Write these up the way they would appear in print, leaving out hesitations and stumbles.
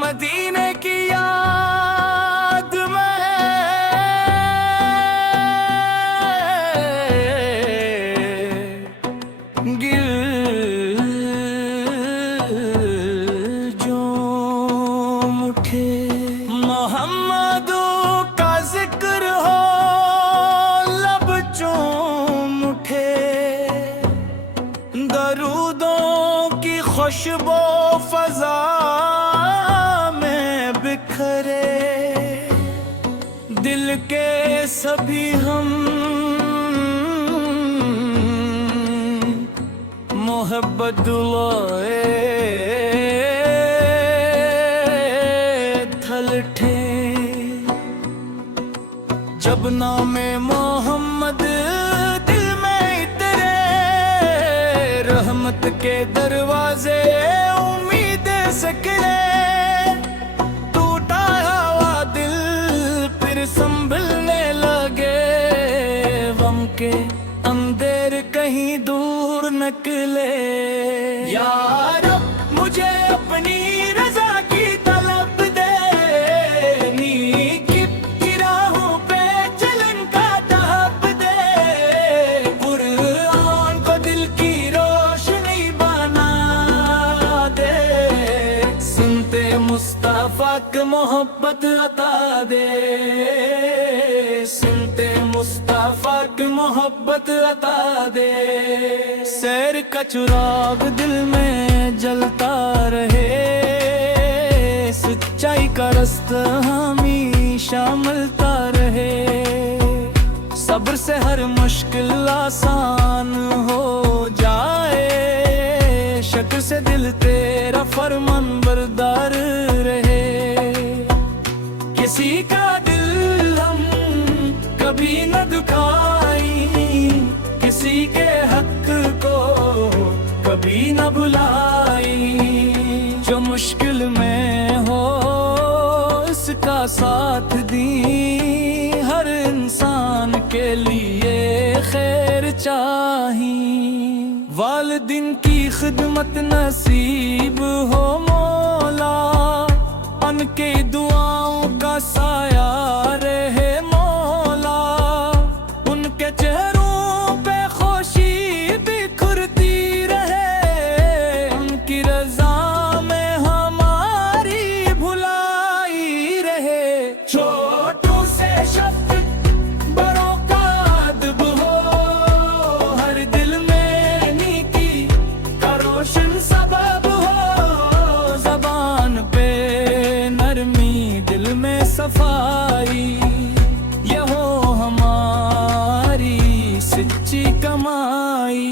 مدینے کی یاد میں گل جوم اٹھے، محمد کا ذکر ہو لب چوم اٹھے، درودوں کی خوشبو فضا دل کے سبھی ہم محبت لائے تھلٹھے، جب نام محمد دل میں اترے، رحمت کے دروازے امید سکرے، سنبھلنے لگے غم کے اندر کہیں دور نکلے، یا رب مجھے اپنی رضا کی طلب دے، نیک کی راہوں پہ چلن کا تحب دے، قرآن کو دل کی روشنی بنا دے، سنتے مصطفیٰ کی محبت عطا دے، سنتے مصطفیٰ کی محبت عطا دے، سیر کا چراغ دل میں جلتا رہے، سچائی کا رستہ ہمیشہ ملتا رہے، صبر سے ہر مشکل آسان ہو جائے، شکر سے دل تیرا فرمان بردار رہے، کسی کا دل ہم کبھی نہ دکھائی، کسی کے حق کو کبھی نہ بھلائی، جو مشکل میں ہو اس کا ساتھ دی، ہر انسان کے لیے خیر چاہی، والدین کی خدمت نصیب ہو مولا، ان کی دعاؤں کا سایہ رہے مولا، ان کے چہروں پہ خوشی بکھرتی رہے، ان کی رضا میں ہماری بھلائی رہے، چھوٹوں سے شفقت بڑوں کا ادب ہو، ہر دل میں نیکی کا روشن سبب ہو، زبان پہ نرمی دل میں صفائی، یہ ہو ہماری سچی کمائی،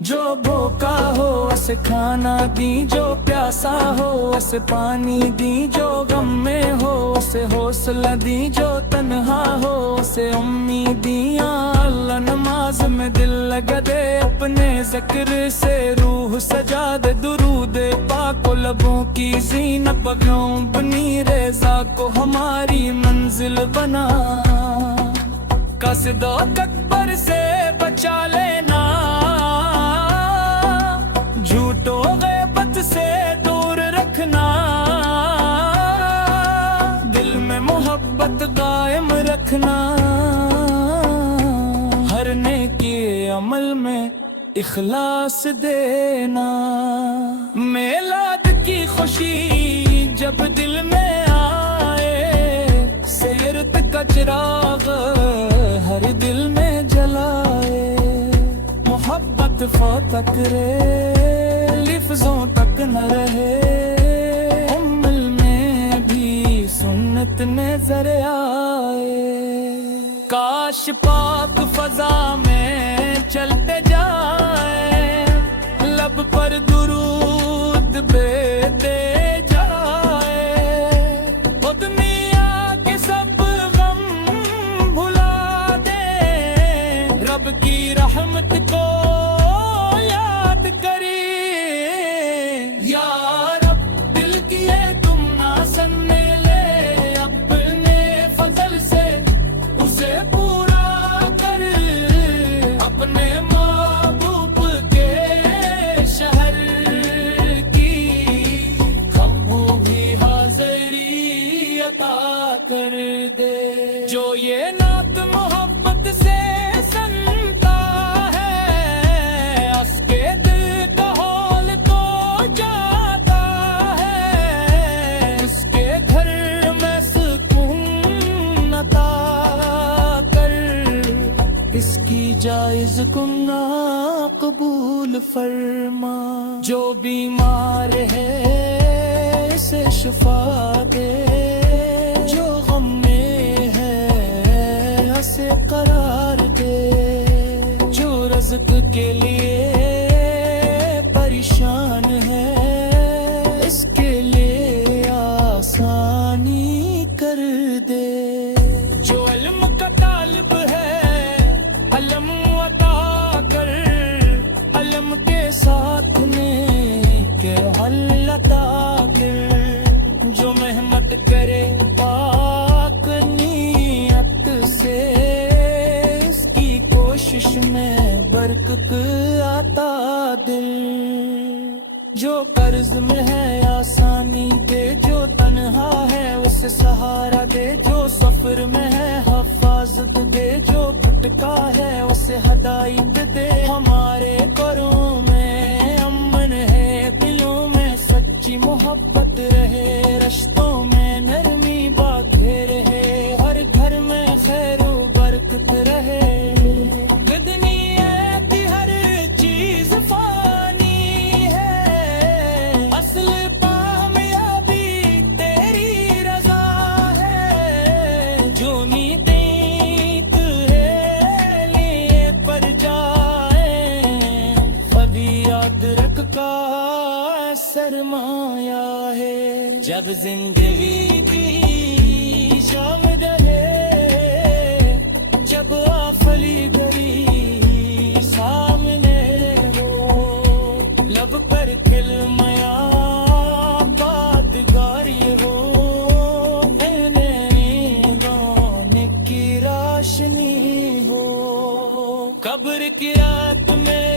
جو بھوکا ہو اسے کھانا دی، جو پیاسا ہو اسے پانی دی، جو غم میں ہو اسے حوصلہ دی، جو تنہا ہو اسے امید دی، اللہ نماز میں دل لگا دے، اپنے ذکر سے روح سجا دے، درود پاک و لبوں کی زینت پگوں بنی، رضا کو ہماری منزل بنا، قصد و تکبر سے بچا لینا، جھوٹ و غیبت سے دور رکھنا، دل میں محبت قائم رکھنا، ہر نیکی عمل میں اخلاص دینا، میلاد کی خوشی جب دل میں آئے، سیرت کا چراغ ہر دل میں جلائے، محبت فوت کرے لفظوں تک نہ رہے، عمل میں بھی سنت نظر آئے، کاش پاک فضا میں چلتے جائیں، لب پر درود بیتے جائے، وہ دنیا کے سب غم بھلا دے، رب کی رحمت کر دے. جو یہ نعت محبت سے سنتا ہے اس کے دل کا حال تو جاتا ہے. اس کے گھر میں سکون عطا کر, اس کی جائز گناہ قبول فرما. جو بیمار ہے اسے شفا دے, جو غم میں ہے اسے قرار دے. جو رزق کے لیے پریشان ہے اس کے لیے آسانی کر دے. جو علم کا طالب ہے علم عطا کر, علم کے ساتھ نیک حل عطا کر. جو محنت کرے پاک نیت سے اس کی کوشش میں برکت عطا دل. جو قرض میں ہے آسانی دے, جو تنہا ہے اسے سہارا دے. جو سفر میں ہے حفاظت دے, جو بھٹکا ہے اسے ہدایت دے. ہمارے گھروں میں امن ہے, دلوں میں سچی محبت رہے, رشتوں میں نرمی باندھے رہے, ہر گھر میں خیر و برکت رہے. دنیا کی ہر چیز فانی ہے, اصل کامیابی تیری رضا ہے. جو نیت ہے لیے پر جائے, ابھی یاد رکھ کا سرمایہ ہے. جب زندگی کی شام ڈلے, جب آفلی گری سامنے ہو, لب پر کھل میاں بات گاری ہو. نیندوں کی روشنی ہو, قبر کی رات میں